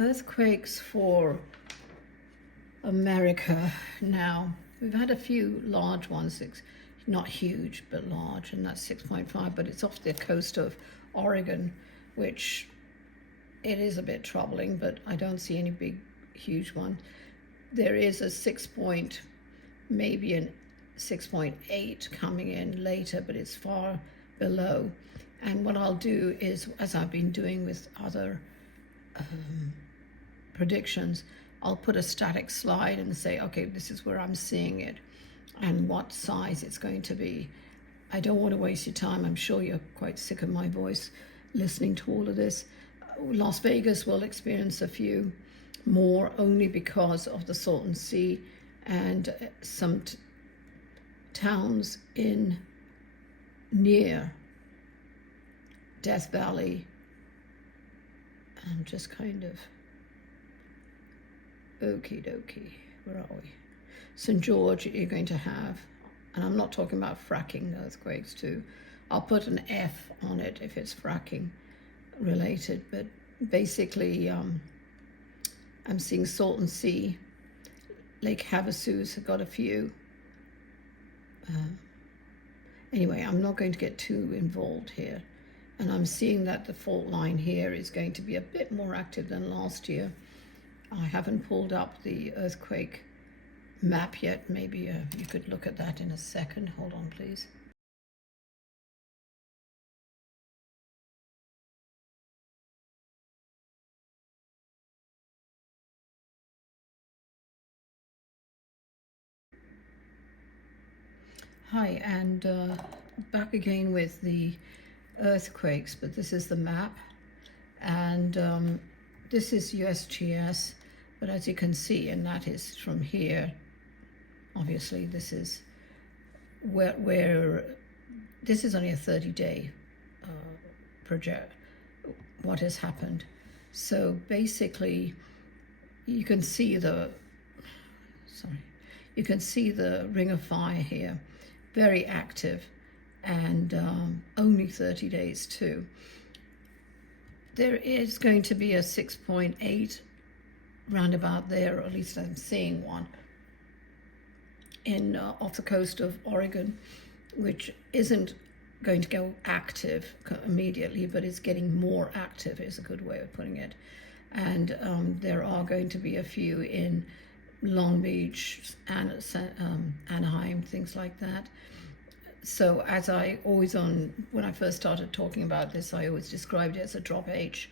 Earthquakes for America now. We've had a few large ones, not huge, but large, and that's 6.5, but it's off the coast of Oregon, which it is a bit troubling, but I don't see any big, huge one. There is a maybe a 6.8 coming in later, but it's far below. And what I'll do is, as I've been doing with other predictions, I'll put a static slide and say, okay, this is where I'm seeing it and what size it's going to be. I don't want to waste your time. I'm sure you're quite sick of my voice listening to all of this. Las Vegas will experience a few more only because of the Salton Sea and some towns near Death Valley. I'm just kind of okie dokie. Where are we? St. George, you're going to have, and I'm not talking about fracking earthquakes too. I'll put an F on it if it's fracking related, but basically I'm seeing Salton Sea. Lake Havasu's have got a few. Anyway, I'm not going to get too involved here. And I'm seeing that the fault line here is going to be a bit more active than last year. I haven't pulled up the earthquake map yet. Maybe you could look at that in a second. Hold on, please. Hi, and back again with the earthquakes, but this is the map, and this is USGS, but as you can see, and that is from here, obviously this is where this is only a 30-day project, what has happened. So basically you can see the ring of fire here, very active, and only 30 days too. There is going to be a 6.8 roundabout there, or at least I'm seeing one, off the coast of Oregon, which isn't going to go active immediately, but it's getting more active is a good way of putting it. And there are going to be a few in Long Beach, Anaheim, things like that. So as when I first started talking about this, I always described it as a drop H,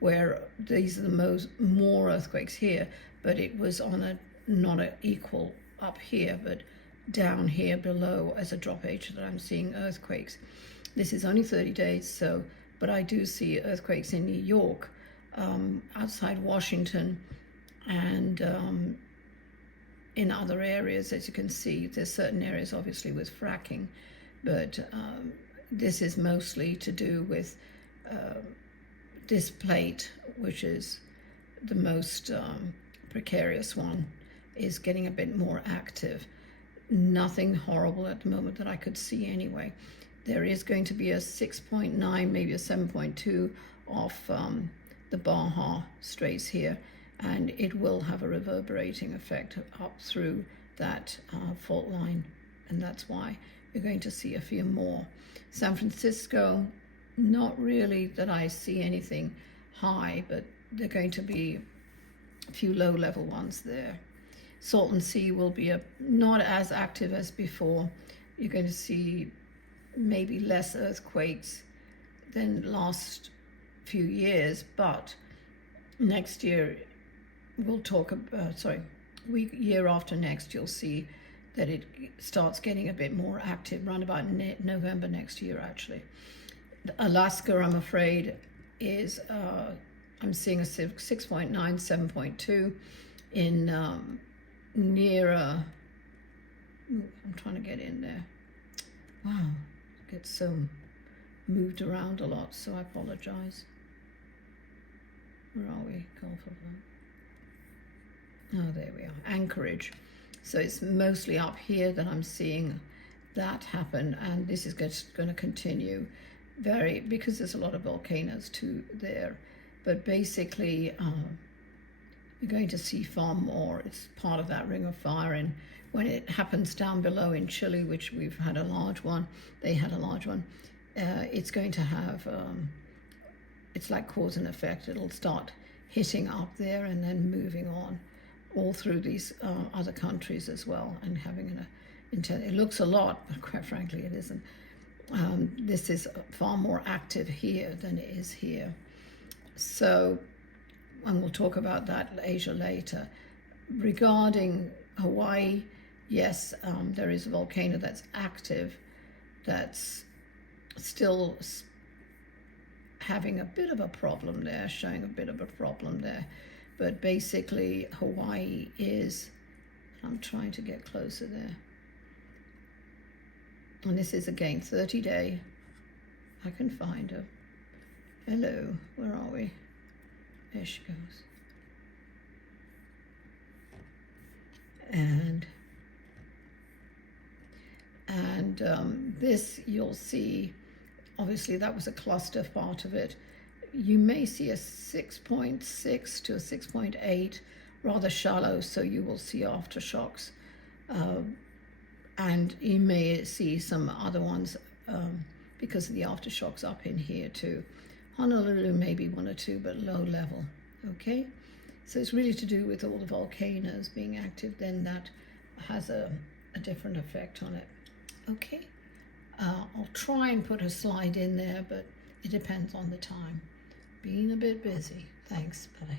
where these are the more earthquakes here, but it was on not an equal up here, but down here below as a drop H that I'm seeing earthquakes. This is only 30 days, but I do see earthquakes in New York, outside Washington, and in other areas. As you can see, there's certain areas obviously with fracking, but this is mostly to do with this plate, which is the most precarious one, is getting a bit more active. Nothing horrible at the moment that I could see anyway. There is going to be a 6.9, maybe a 7.2 off the Baja Straits here, and it will have a reverberating effect up through that fault line, and that's why you're going to see a few more. San Francisco, not really that I see anything high, but there are going to be a few low-level ones there. Salton Sea will be not as active as before. You're going to see maybe less earthquakes than last few years, but next year we'll talk about, year after next, you'll see that it starts getting a bit more active around about November next year, actually. Alaska, I'm afraid, is, I'm seeing a 6.9, 7.2 in near, I'm trying to get in there. Wow, it gets so moved around a lot, so I apologize. Where are we? Gulf of Oh, there we are. Anchorage. So it's mostly up here that I'm seeing that happen, and this is going to continue because there's a lot of volcanoes too there. But basically, you're going to see far more. It's part of that ring of fire. And when it happens down below in Chile, which we've had a large one, they had a large one, it's going to have, it's like cause and effect. It'll start hitting up there and then moving on all through these other countries as well, and having an intent. It looks a lot, but quite frankly, it isn't. This is far more active here than it is here. So, and we'll talk about that Asia later. Regarding Hawaii, yes, there is a volcano that's active, that's still having a bit of a problem there, showing a bit of a problem there. But basically, Hawaii is, I'm trying to get closer there. And this is again 30-day. I can find her. Hello, where are we? There she goes. And this you'll see, obviously that was a cluster part of it. You may see a 6.6 to a 6.8, rather shallow, so you will see aftershocks. And you may see some other ones because of the aftershocks up in here too. Honolulu maybe one or two, but low level, okay? So it's really to do with all the volcanoes being active, then that has a different effect on it, okay? I'll try and put a slide in there, but it depends on the time. Being a bit busy. Thanks, bye.